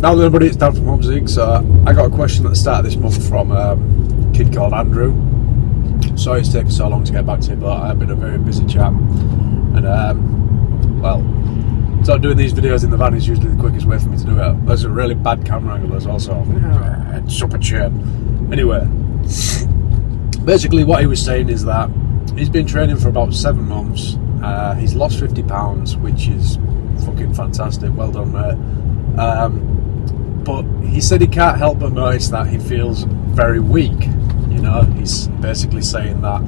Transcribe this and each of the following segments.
Now then everybody, it's Dan from Hubzig. So I got a question at the start of this month from a kid called Andrew. Sorry it's taken so long to get back to you, but I've been a very busy chap. And well, so doing these videos in the van is usually the quickest way for me to do it. There's a really bad camera angle as well, so it's super chain. Anyway, basically what he was saying is that he's been training for about 7 months. He's lost 50 pounds, which is fucking fantastic. Well done, mate. But he said he can't help but notice that he feels very weak. You know, he's basically saying that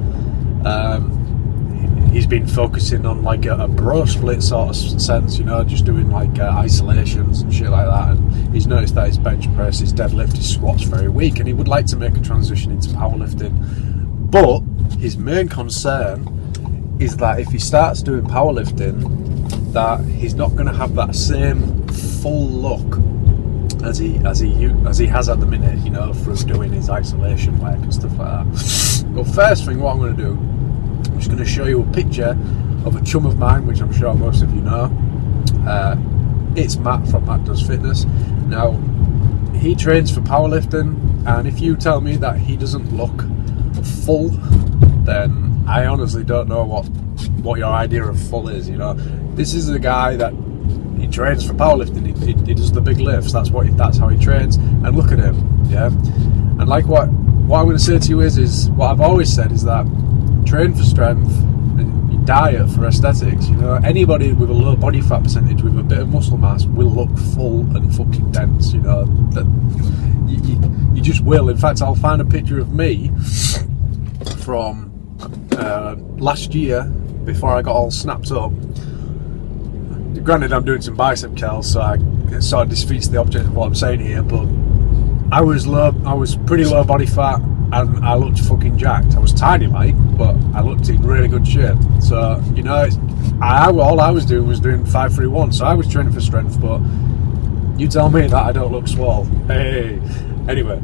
he's been focusing on like a bro split sort of sense, you know, just doing like isolations and shit like that. And he's noticed that his bench press, his deadlift, his squat's very weak, and he would like to make a transition into powerlifting. But his main concern is that if he starts doing powerlifting, that he's not going to have that same full look as he has at the minute, you know, through doing his isolation work and stuff like that. Well, first thing, what I'm going to do, I'm just going to show you a picture of a chum of mine, which I'm sure most of you know. It's Matt from Matt Does Fitness. Now, he trains for powerlifting, and if you tell me that he doesn't look full, then I honestly don't know what your idea of full is. You know, this is a guy that he trains for powerlifting. He does the big lifts. That's how he trains. And look at him, yeah. And like what I'm going to say to you is what I've always said is that train for strength and you diet for aesthetics. You know, anybody with a low body fat percentage with a bit of muscle mass will look full and fucking dense. You know, that you just will. In fact, I'll find a picture of me from last year before I got all snapped up. Granted, I'm doing some bicep curls, so it sort of defeats the object of what I'm saying here, but I was pretty low body fat and I looked fucking jacked. I was tiny, like, but I looked in really good shape. So, you know, all I was doing was doing 5-3-1, so I was training for strength, but you tell me that I don't look swole. Hey. Anyway,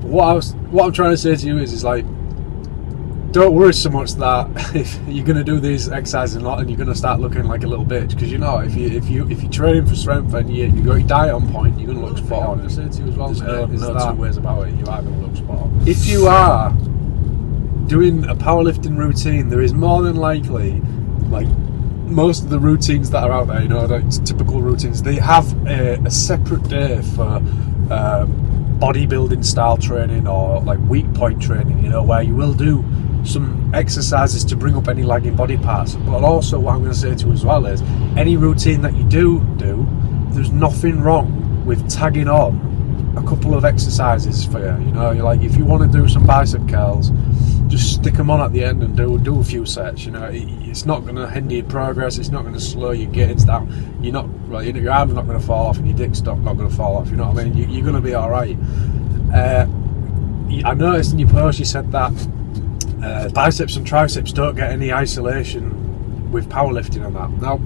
what I'm trying to say to you is like, don't worry so much that if you're going to do these exercises a lot and you're going to start looking like a little bitch, because you know, if you're training for strength and you got your diet on point, you're going to look spot on. There's no two ways about it. You are going to look spot on. If you are doing a powerlifting routine, there is more than likely, like most of the routines that are out there, you know, like typical routines, they have a separate day for bodybuilding style training or like weak point training, you know, where you will do some exercises to bring up any lagging body parts. But also what I'm going to say to you as well is, any routine that you do, there's nothing wrong with tagging on a couple of exercises for you. You know, you're like, if you want to do some bicep curls, just stick them on at the end and do a few sets. You know, it's not going to hinder your progress, it's not going to slow your gains down. You're not, well, you know, your arm's not going to fall off and your dick's not going to fall off. You know what I mean? You're going to be all right. I noticed in your post you said that biceps and triceps don't get any isolation with powerlifting and that. Now,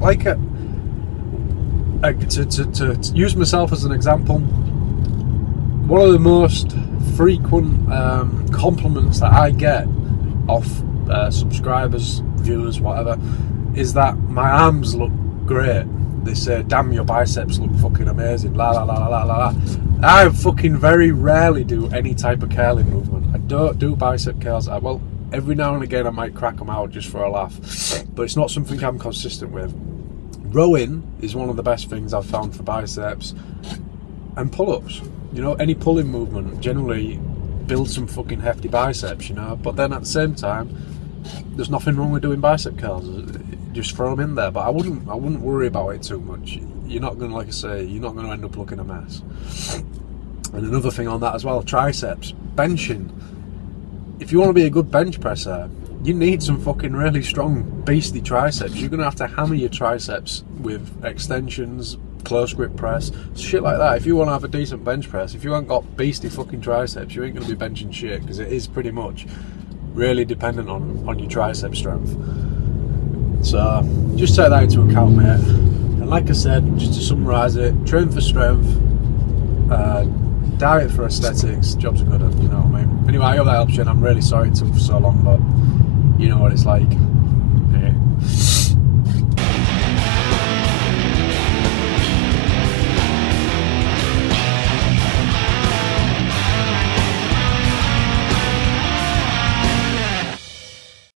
like to use myself as an example, one of the most frequent compliments that I get off subscribers, viewers, whatever, is that my arms look great. They say, damn, your biceps look fucking amazing, la la la la la la. I fucking very rarely do any type of curling movement. I don't do bicep curls. Well, every now and again I might crack them out just for a laugh, but it's not something I'm consistent with. Rowing is one of the best things I've found for biceps, and pull-ups. You know, any pulling movement generally builds some fucking hefty biceps, you know, but then at the same time, there's nothing wrong with doing bicep curls. Just throw them in there, but I wouldn't worry about it too much. You're not going to, like I say, you're not going to end up looking a mess. And another thing on that as well, triceps, benching. If you want to be a good bench presser, you need some fucking really strong, beastly triceps. You're going to have to hammer your triceps with extensions, close grip press, shit like that. If you want to have a decent bench press, if you haven't got beastly fucking triceps, you ain't going to be benching shit, because it is pretty much really dependent on your tricep strength. So just take that into account, mate. And like I said, just to summarise it, train for strength, diet for aesthetics, jobs are good at, you know what I mean? Anyway, I hope that helps you, and I'm really sorry it took so long, but you know what it's like. Yeah.